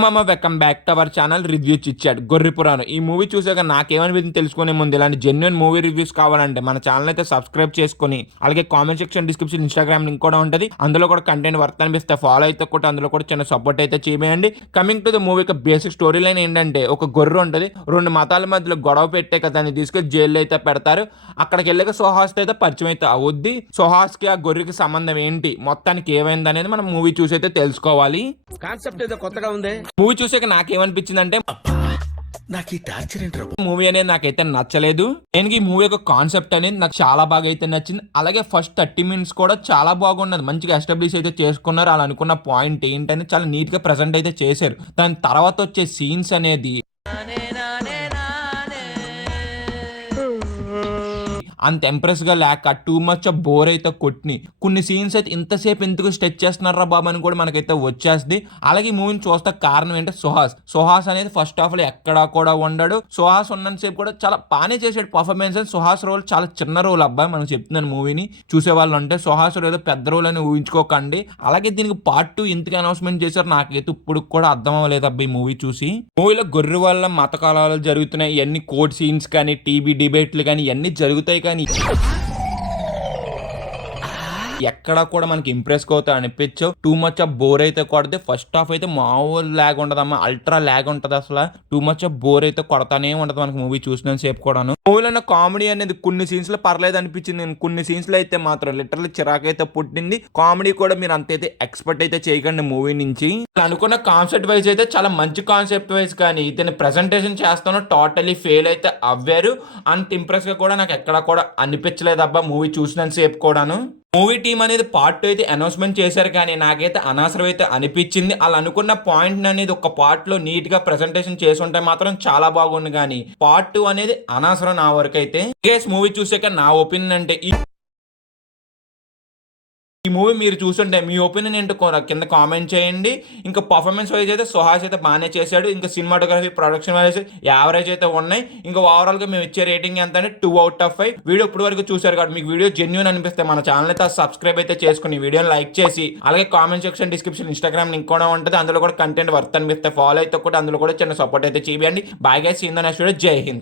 మామ welcome back to our channel review చిచ్చాడు గొర్రె పురాణం. ఈ మూవీ చూసాక నాకేమనిపించింది తెలుసుకునే ముందు ఇలాంటి జెన్యున్ మూవీ రివ్యూస్ కావాలంటే మన ఛానల్ అయితే సబ్స్క్రైబ్ చేసుకుని అలాగే comment section description Instagram link కూడా ఉంటుంది. అందులో కూడా కంటెంట్ వర్త్ అనిపిస్తే ఫాలో అయితే కూడా అందులో కూడా చిన్న సపోర్ట్ అయితే చేయండి. Coming to the movie basic story line ఏంటంటే ఒక గొర్రె ఉంటుంది, రెండు మతాల మధ్యలో గొడవ పెట్టే కదా దాన్ని తీసుకెళ్లి జైల్లో అయితే పెడతారు. అక్కడికి వెళ్ళక సుహాస్ అయితే పరిచయం అయితే అవుద్ది. సుహాస్కి ఆ గొర్రెకి సంబంధం ఏంటి, మొత్తానికి ఏమైంది అనేది మనం మూవీ చూసి అయితే తెలుసుకోవాలి. కాన్సెప్ట్ ఏదో కొత్తగా ఉంది. మూవీ చూసాక నాకేమనిపించింది అంటే నాకు ఈ టార్చర్ ఏంట్రా? మూవీ అనేది నాకైతే నచ్చలేదు. నేను ఈ మూవీ యొక్క కాన్సెప్ట్ అనేది నాకు చాలా బాగా అయితే నచ్చింది. అలాగే ఫస్ట్ 30 minutes కూడా చాలా బాగున్నది, మంచిగా ఎస్టాబ్లిష్ అయితే చేసుకున్నారు. అలా అనుకున్న పాయింట్ ఏంటని చాలా నీట్ గా ప్రెజెంట్ అయితే చేశారు. దాని తర్వాత వచ్చే సీన్స్ అనేది అంత ఇంప్రెస్ గా లేక టూ మచ్ బోర్ అయితే కొట్టిని కొన్ని సీన్స్ అయితే ఇంతసేపు ఎందుకు స్టెచ్ చేస్తున్నారా బాబు అని కూడా మనకైతే వచ్చేస్తుంది. అలాగే ఈ మూవీని చూస్తే కారణం ఏంటంటే సుహాస్ అనేది ఫస్ట్ హాఫ్ లో ఎక్కడా కూడా ఉండడు. సుహాస్ ఉన్నంతసేపు కూడా చాలా బాగానే చేసాడు పర్ఫార్మెన్స్. సుహాస్ రోల్ చాలా చిన్న రోల్ అబ్బాయి, మనం చెప్తున్నాను మూవీని చూసే వాళ్ళు అంటే సుహాస్ రోల్ ఏదో పెద్ద రోల్ అని ఊహించుకోకండి. అలాగే దీనికి పార్ట్ 2 ఇంతకు అనౌన్స్మెంట్ చేశారు, నాకైతే ఇప్పుడు కూడా అర్థం అవ్వలేదు అబ్బాయి మూవీ చూసి. మూవీలో గొర్రె వల్ల మత కళాలు జరుగుతున్నాయి, ఇవన్నీ కోర్ట్ సీన్స్ కానీ టీవీ డిబేట్లు కానీ ఇవన్నీ జరుగుతాయి. కానీ ఎక్కడ కూడా మనకి ఇంప్రెస్ అవుతా అనిపించవు. టూ మచ్ ఆఫ్ బోర్ అయితే కొడితే ఫస్ట్ హాఫ్ అయితే మామూలు ల్యాగ్ ఉంటదమ్మా, అల్ట్రా ల్యాగ్ ఉంటది. అసలు టూ మచ్ ఆఫ్ బోర్ అయితే కొడతానే ఉంటది మనకి మూవీ చూసిన సేపు కూడాను. మూవీలో కామెడీ అనేది కొన్ని సీన్స్ లో పర్లేదు అనిపించింది, కొన్ని సీన్స్ లో అయితే మాత్రం లిటరల్లీ చిరాకు అయితే పుట్టింది. కామెడీ కూడా మీరు అంతైతే ఎక్స్పెక్ట్ అయితే చేయకండి మూవీ నుంచి. అనుకున్న కాన్సెప్ట్ వైజ్ అయితే చాలా మంచి కాన్సెప్ట్ వైజ్, కానీ దీన్ని ప్రెజెంటేషన్ చేస్తాను టోటలీ ఫెయిల్ అయితే అవ్వారు. అంత ఇంప్రెస్ గా కూడా నాకు ఎక్కడ కూడా అనిపించలేదు అబ్బా మూవీ చూసినంత సేపు కూడాను. మూవీ టీం అనేది పార్ట్ 2 అయితే అనౌన్స్మెంట్ చేశారు, కానీ నాకైతే అనవసరం అయితే అనిపించింది. వాళ్ళు అనుకున్న పాయింట్ అనేది ఒక పార్ట్ లో నీట్ గా ప్రెజెంటేషన్ చేసి ఉంటే మాత్రం చాలా బాగుంది, కానీ పార్ట్ 2 అనేది అనవసరం నా వరకు అయితే. మూవీ చూసాక నా ఒపీనియన్ అంటే ఈ మూవీ మీరు చూస్తుంటే మీ ఒపీనియన్ ఏంటో కింద కామెంట్ చేయండి. ఇంకా పర్ఫార్మెన్స్ వైజ్ అయితే సుహాస్ అయితే బాగానే చేశాడు. ఇంకా సినిమాటోగ్రఫీ ప్రొడక్షన్ వైజ్ యావరేజ్ అయితే ఉన్నాయి. ఇంకా ఓవరాల్ గా మేము ఇచ్చే రేటింగ్ ఎంత అంటే 2/5. వీడియో ఇప్పుడు వరకు చూసారు కాబట్టి మీకు వీడియో జెన్యూన్ అనిపిస్తే మన ఛానల్ అయితే సబ్స్క్రైబ్ అయితే చేసుకుని వీడియోని లైక్ చేసి అలాగే comment section description Instagram link కూడా ఉంటుంది. అందులో కూడా కంటెంట్ వర్త్ అనిపిస్తే ఫాలో అయితే కూడా అందులో కూడా చిన్న సపోర్ట్ అయితే చేయండి. Bye guys, see you in the next video. Jai Hind.